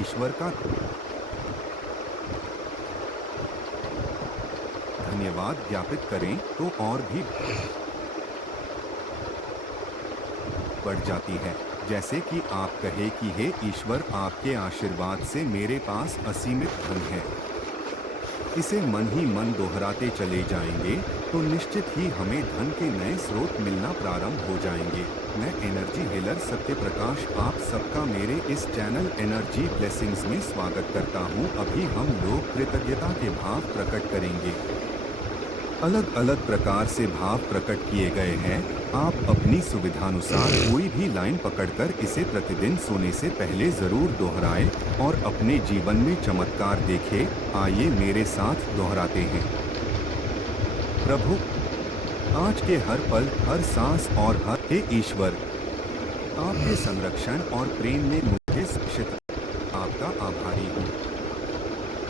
ईश्वर का धन्यवाद ज्ञापित करें तो और भी बढ़ जाती है। जैसे कि आप कहे कि हे ईश्वर, आपके आशीर्वाद से मेरे पास असीमित धन है। इसे मन ही मन दोहराते चले जाएंगे तो निश्चित ही हमें धन के नए स्रोत मिलना प्रारंभ हो जाएंगे। मैं एनर्जी हीलर सत्य प्रकाश आप सबका मेरे इस चैनल एनर्जी ब्लेसिंग्स में स्वागत करता हूं। अभी हम लोग कृतज्ञता के भाव प्रकट करेंगे। अलग अलग प्रकार से भाव प्रकट किए गए हैं। आप अपनी सुविधानुसार कोई भी लाइन पकड़कर इसे प्रतिदिन सोने से पहले जरूर दोहराएं और अपने जीवन में चमत्कार देखें। आइए मेरे साथ दोहराते हैं। प्रभु, आज के हर पल, हर सांस और हर हे ईश्वर, आपके संरक्षण और प्रेम में मुझे सुरक्षित आपका आभारी हूँ।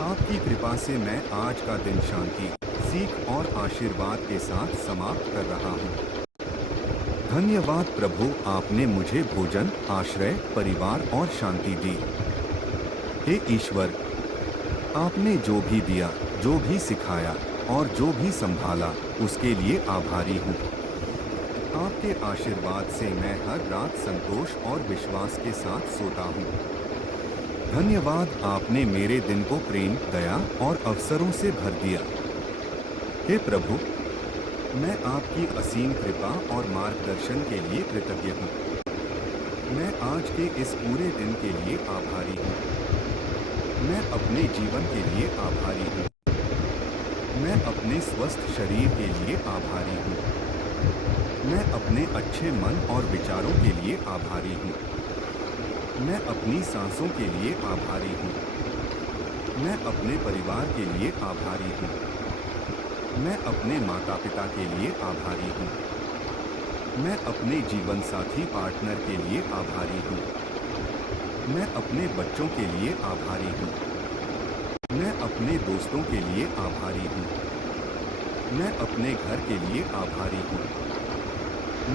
आपकी कृपा से मैं आज का दिन शांति, सीख और आशीर्वाद के साथ समाप्त कर रहा हूँ। धन्यवाद प्रभु, आपने मुझे भोजन, आश्रय, परिवार और शांति दी। हे ईश्वर, आपने जो भी दिया, जो भी सिखाया और जो भी संभाला, उसके लिए आभारी हूँ। आपके आशीर्वाद से मैं हर रात संतोष और विश्वास के साथ सोता हूँ। धन्यवाद, आपने मेरे दिन को प्रेम, दया और अवसरों से भर दिया। हे प्रभु, मैं आपकी असीम कृपा और मार्गदर्शन के लिए कृतज्ञ हूँ। मैं आज के इस पूरे दिन के लिए आभारी हूँ। मैं अपने जीवन के लिए आभारी हूँ। मैं अपने स्वस्थ शरीर के लिए आभारी हूँ। मैं अपने अच्छे मन और विचारों के लिए आभारी हूँ। मैं अपनी सांसों के लिए आभारी हूँ। मैं अपने परिवार के लिए आभारी हूँ। मैं अपने माता पिता के लिए आभारी हूँ। मैं अपने जीवन साथी पार्टनर के लिए आभारी हूँ। मैं अपने बच्चों के लिए आभारी हूँ। मैं अपने दोस्तों के लिए आभारी हूँ। मैं अपने घर के लिए आभारी हूँ।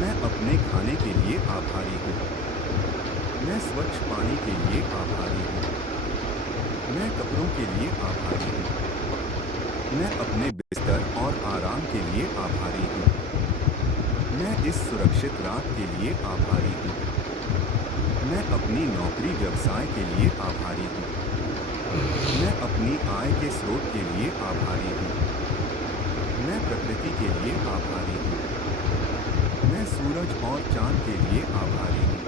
मैं अपने खाने के लिए आभारी हूँ। मैं स्वच्छ पानी के लिए आभारी हूँ। मैं कपड़ों के लिए आभारी हूँ। मैं अपने बिस्तर और आराम के लिए आभारी हूँ। मैं इस सुरक्षित रात के लिए आभारी हूँ। मैं अपनी नौकरी व्यवसाय के लिए आभारी हूँ। मैं अपनी आय के स्रोत के लिए आभारी हूँ। मैं प्रकृति के लिए आभारी हूँ। मैं सूरज और चांद के लिए आभारी हूँ।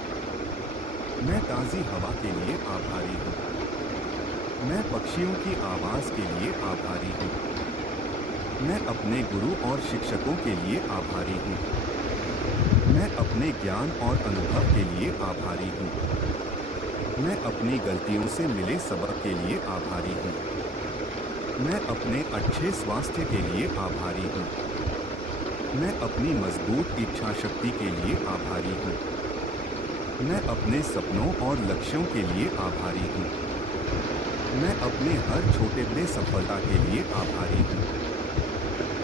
मैं ताज़ी हवा के लिए आभारी हूँ। मैं पक्षियों की आवाज़ के लिए आभारी हूँ। मैं अपने गुरु और शिक्षकों के लिए आभारी हूँ। मैं अपने ज्ञान और अनुभव के लिए आभारी हूँ। मैं अपनी गलतियों से मिले सबक के लिए आभारी हूँ। मैं अपने अच्छे स्वास्थ्य के लिए आभारी हूँ। मैं अपनी मजबूत इच्छा शक्ति के लिए आभारी हूँ। मैं अपने सपनों और लक्ष्यों के लिए आभारी हूँ। मैं अपने हर छोटे बड़े सफलता के लिए आभारी हूँ।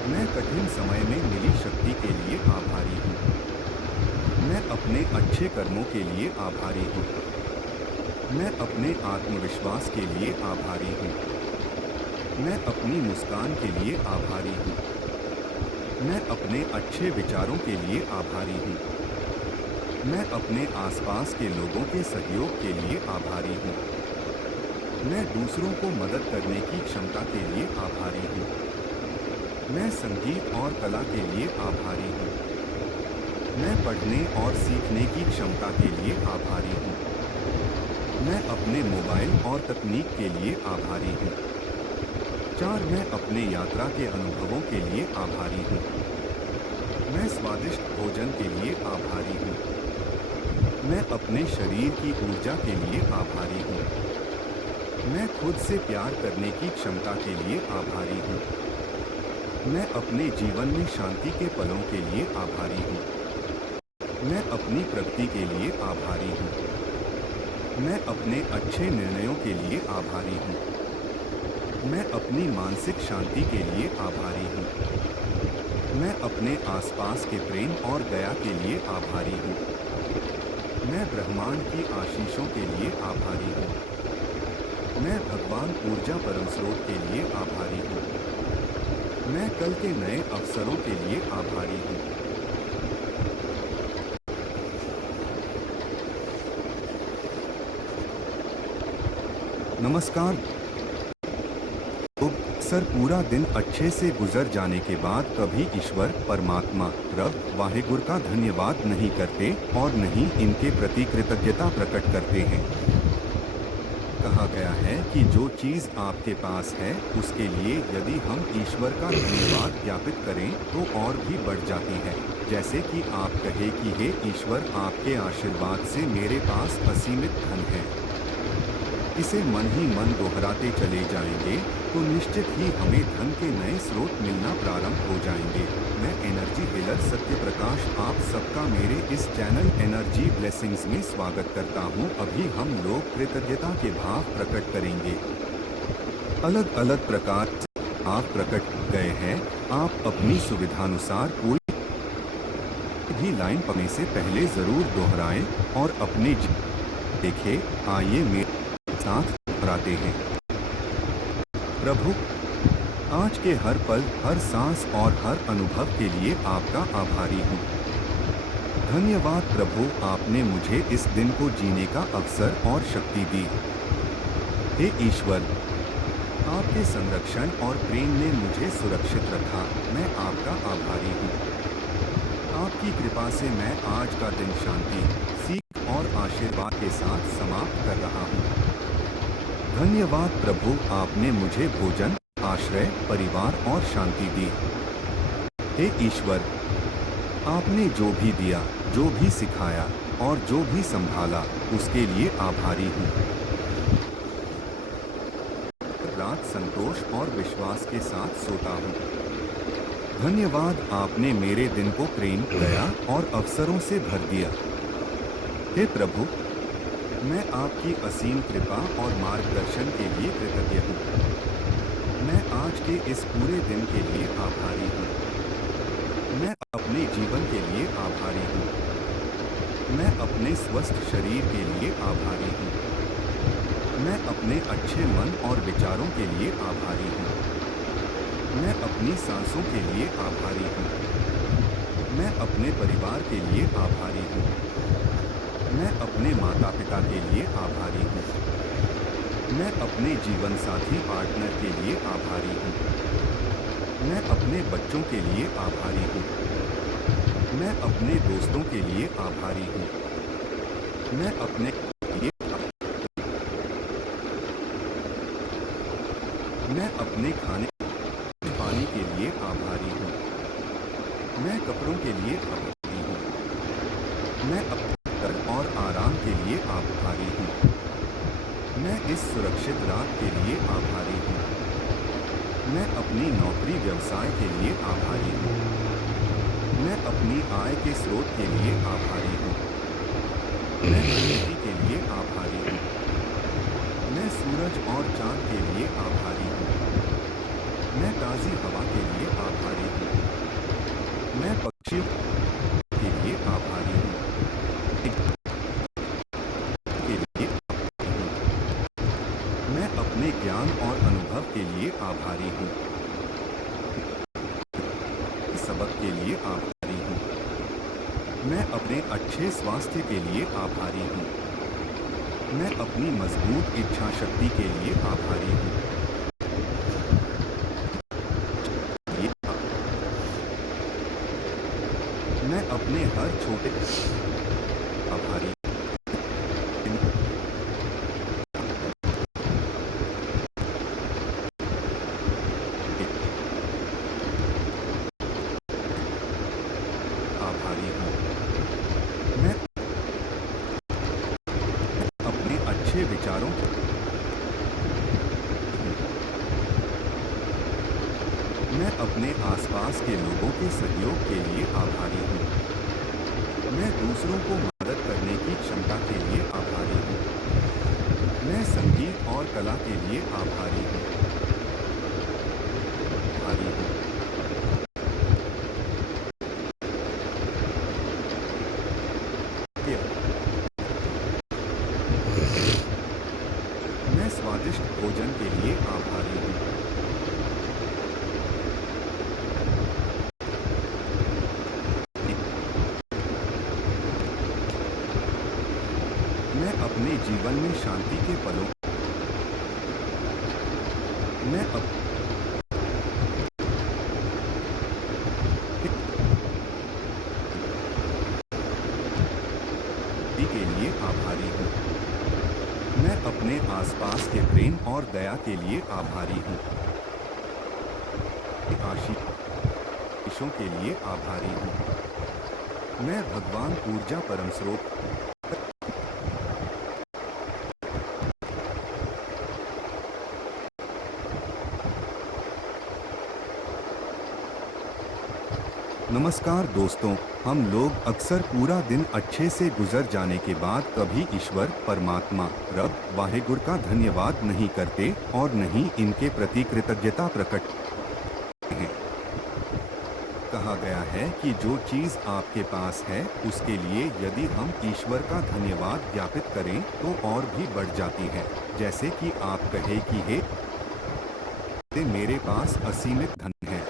मैं कठिन समय में मिली शक्ति के लिए आभारी हूँ। मैं अपने अच्छे कर्मों के लिए आभारी हूँ। मैं अपने आत्मविश्वास के लिए आभारी हूँ। मैं अपनी मुस्कान के लिए आभारी हूँ। मैं अपने अच्छे विचारों के लिए आभारी हूँ। मैं अपने आसपास के लोगों के सहयोग के लिए आभारी हूँ। मैं दूसरों को मदद करने की क्षमता के लिए आभारी हूँ। मैं संगीत और कला के लिए आभारी हूँ। मैं पढ़ने और सीखने की क्षमता के लिए आभारी हूँ। मैं अपने मोबाइल और तकनीक के लिए आभारी हूँ। 4. मैं अपने यात्रा के अनुभवों के लिए आभारी हूँ। मैं स्वादिष्ट भोजन के लिए आभारी हूँ। मैं अपने शरीर की ऊर्जा के लिए आभारी हूँ। मैं खुद से प्यार करने की क्षमता के लिए आभारी हूँ। मैं अपने जीवन में शांति के पलों के लिए आभारी हूँ। मैं अपनी प्रगति के लिए आभारी हूँ। मैं अपने अच्छे निर्णयों के लिए आभारी हूँ। मैं अपनी मानसिक शांति के लिए आभारी हूँ। मैं अपने आसपास के प्रेम और दया के लिए आभारी हूँ। मैं ब्रह्मांड की आशीषों के लिए आभारी हूँ। मैं भगवान ऊर्जा परम स्रोत के लिए आभारी हूँ। मैं कल के नए अवसरों के लिए आभारी हूँ। नमस्कार। अक्सर पूरा दिन अच्छे से गुजर जाने के बाद कभी ईश्वर, परमात्मा, रब, वाहेगुरु का धन्यवाद नहीं करते और नहीं इनके प्रति कृतज्ञता प्रकट करते हैं। कहा गया है कि जो चीज आपके पास है उसके लिए यदि हम ईश्वर का धन्यवाद ज्ञापित करें तो और भी बढ़ जाती है। जैसे कि आप कहे कि हे ईश्वर, आपके आशीर्वाद से मेरे पास असीमित धन है। इसे मन ही मन दोहराते चले जाएंगे तो निश्चित ही हमें धन के नए स्रोत मिलना प्रारंभ हो जाएंगे। मैं एनर्जी हीलर सत्य प्रकाश आप सबका मेरे इस चैनल एनर्जी ब्लेसिंग्स में स्वागत करता हूं। अभी हम लोग कृतज्ञता के भाव प्रकट करेंगे। अलग अलग प्रकार से आप प्रकट गए हैं। आप अपनी सुविधानुसार कोई भी लाइन पढ़ने से पहले जरूर दोहराएं और अपने देखें। आइए मेरे साथ दोहराते हैं। प्रभु, आज के हर पल, हर सांस और हर अनुभव के लिए आपका आभारी हूँ। धन्यवाद प्रभु, आपने मुझे इस दिन को जीने का अवसर और शक्ति दी। हे ईश्वर, आपके संरक्षण और प्रेम ने मुझे सुरक्षित रखा। मैं आपका आभारी हूँ। आपकी कृपा से मैं आज का दिन शांति, सीख और आशीर्वाद के साथ समाप्त कर रहा हूँ। धन्यवाद प्रभु, आपने मुझे भोजन, आश्रय, परिवार और शांति दी। हे ईश्वर, आपने जो भी दिया, जो भी सिखाया और जो भी संभाला, उसके लिए आभारी हूँ। रात संतोष और विश्वास के साथ सोता हूँ। धन्यवाद, आपने मेरे दिन को प्रेम, दया और अवसरों से भर दिया। हे प्रभु, मैं आपकी असीम कृपा और मार्गदर्शन के लिए कृतज्ञ हूँ। मैं आज के इस पूरे दिन के लिए आभारी हूँ। मैं अपने जीवन के लिए आभारी हूँ। मैं अपने स्वस्थ शरीर के लिए आभारी हूँ। मैं अपने अच्छे मन और विचारों के लिए आभारी हूँ। मैं अपनी सांसों के लिए आभारी हूँ। मैं अपने परिवार के लिए आभारी हूँ। मैं अपने माता पिता के लिए आभारी हूँ। मैं अपने जीवन साथी पार्टनर के लिए आभारी हूँ। मैं अपने बच्चों के लिए आभारी हूँ। मैं अपने दोस्तों के लिए आभारी हूँ। मैं अपने लिए मैं अपने खाने पानी के लिए आभारी हूँ। मैं कपड़ों के लिए आभारी हूँ। मैं अपने और आराम के लिए आभारी हूँ। मैं इस सुरक्षित रात के लिए आभारी हूँ। मैं अपनी नौकरी व्यवसाय के लिए आभारी हूँ। मैं अपनी आय के स्रोत के लिए आभारी हूँ। मैं प्रकृति के लिए आभारी हूँ। मैं सूरज और चांद के लिए आभारी हूँ। मैं ताज़ी हवा के लिए आभारी हूँ। मैं पक्षियों के लिए आभारी हूँ। मैं अपने ज्ञान और अनुभव के लिए आभारी हूँ। सबक के लिए आभारी हूँ। मैं अपने अच्छे स्वास्थ्य के लिए आभारी हूँ। मैं अपनी मजबूत इच्छा शक्ति के लिए आभारी हूँ। मैं अपने हर छोटे आभारी आभारी हूँ। मैं अपने अच्छे विचारों मैं अपने आसपास के लोगों के सहयोग के लिए आभारी हूँ। मैं दूसरों को मदद करने की क्षमता के लिए आभारी हूँ। मैं संगीत और कला के लिए आभारी हूँ। आभारी हूँ। मैं स्वाद स्वादिष्ट भोजन के लिए आभारी हूँ। मैं अपने जीवन में शांति के पलों मैं अपने के लिए आभारी हूँ। मैं अपने आसपास के प्रेम और दया के लिए आभारी हूँ। आशीषों के लिए आभारी हूँ। मैं भगवान ऊर्जा परम स्रोत नमस्कार दोस्तों, हम लोग अक्सर पूरा दिन अच्छे से गुजर जाने के बाद कभी ईश्वर, परमात्मा, रब, वाहेगुरु का धन्यवाद नहीं करते और नहीं इनके प्रति कृतज्ञता प्रकट करते हैं। कहा गया है कि जो चीज आपके पास है उसके लिए यदि हम ईश्वर का धन्यवाद ज्ञापित करें तो और भी बढ़ जाती है। जैसे कि आप कहे कि हे मेरे पास असीमित धन है।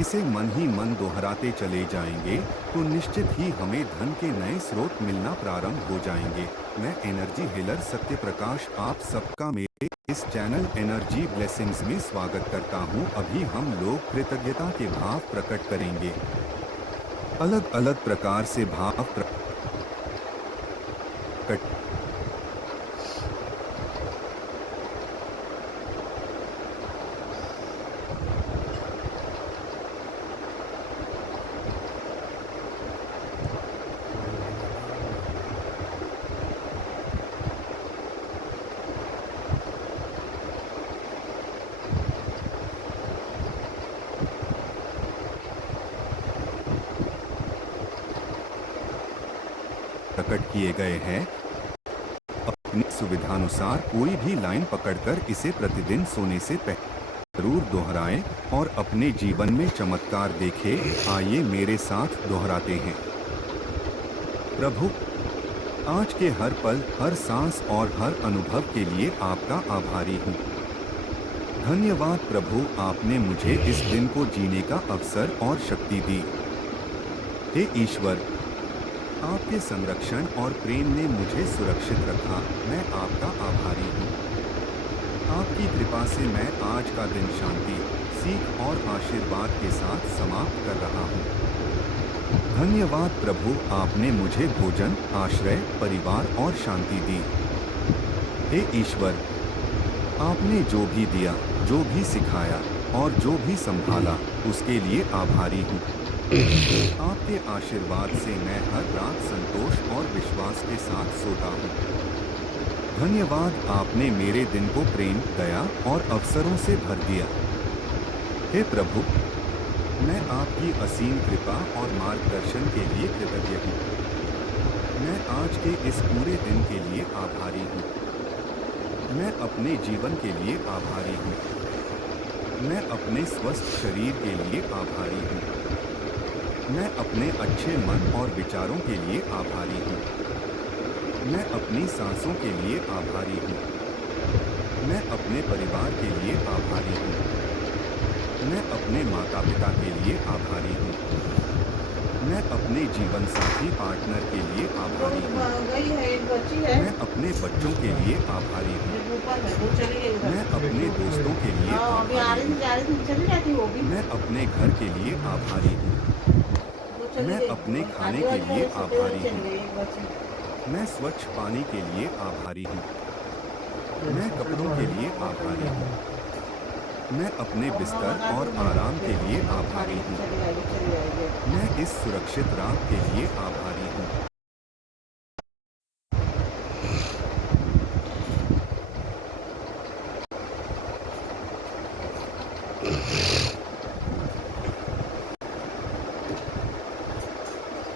इसे मन ही मन दोहराते चले जाएंगे तो निश्चित ही हमें धन के नए स्रोत मिलना प्रारंभ हो जाएंगे। मैं एनर्जी हीलर सत्य प्रकाश आप सबका मेरे इस चैनल एनर्जी ब्लेसिंग्स में स्वागत करता हूं। अभी हम लोग कृतज्ञता के भाव प्रकट करेंगे। अलग अलग प्रकार से भाव प्रकट किए गए हैं। अपनी सुविधानुसार कोई भी लाइन पकड़कर इसे प्रतिदिन सोने से पहले जरूर दोहराएं और अपने जीवन में चमत्कार देखें। आइए मेरे साथ दोहराते हैं। प्रभु, आज के हर पल, हर सांस और हर अनुभव के लिए आपका आभारी हूँ। धन्यवाद प्रभु, आपने मुझे इस दिन को जीने का अवसर और शक्ति दी। हे ईश्वर, आपके संरक्षण और प्रेम ने मुझे सुरक्षित रखा। मैं आपका आभारी हूँ। आपकी कृपा से मैं आज का दिन शांति, सीख और आशीर्वाद के साथ समाप्त कर रहा हूँ। धन्यवाद प्रभु, आपने मुझे भोजन, आश्रय, परिवार और शांति दी। हे ईश्वर, आपने जो भी दिया, जो भी सिखाया और जो भी संभाला, उसके लिए आभारी हूँ। आपके आशीर्वाद से मैं हर रात संतोष और विश्वास के साथ सोता हूँ। धन्यवाद, आपने मेरे दिन को प्रेम, दया और अवसरों से भर दिया। हे प्रभु, मैं आपकी असीम कृपा और मार्गदर्शन के लिए कृतज्ञ हूँ। मैं आज के इस पूरे दिन के लिए आभारी हूँ। मैं अपने जीवन के लिए आभारी हूँ। मैं अपने स्वस्थ शरीर के लिए आभारी हूँ। मैं अपने अच्छे मन और विचारों के लिए आभारी हूँ। मैं अपनी सांसों के लिए आभारी हूँ। मैं अपने परिवार के लिए आभारी हूँ। मैं अपने माता पिता के लिए आभारी हूँ। मैं अपने जीवन साथी पार्टनर के लिए आभारी हूँ। मैं अपने बच्चों के लिए आभारी हूँ। मैं अपने दोस्तों के लिए आभारी हूँ। मैं अपने घर के लिए आभारी हूँ। मैं अपने खाने के लिए आभारी हूँ। मैं स्वच्छ पानी के लिए आभारी हूँ। मैं कपड़ों के लिए आभारी हूँ। मैं अपने बिस्तर और आराम के लिए आभारी हूँ। मैं इस सुरक्षित रात के लिए आभारी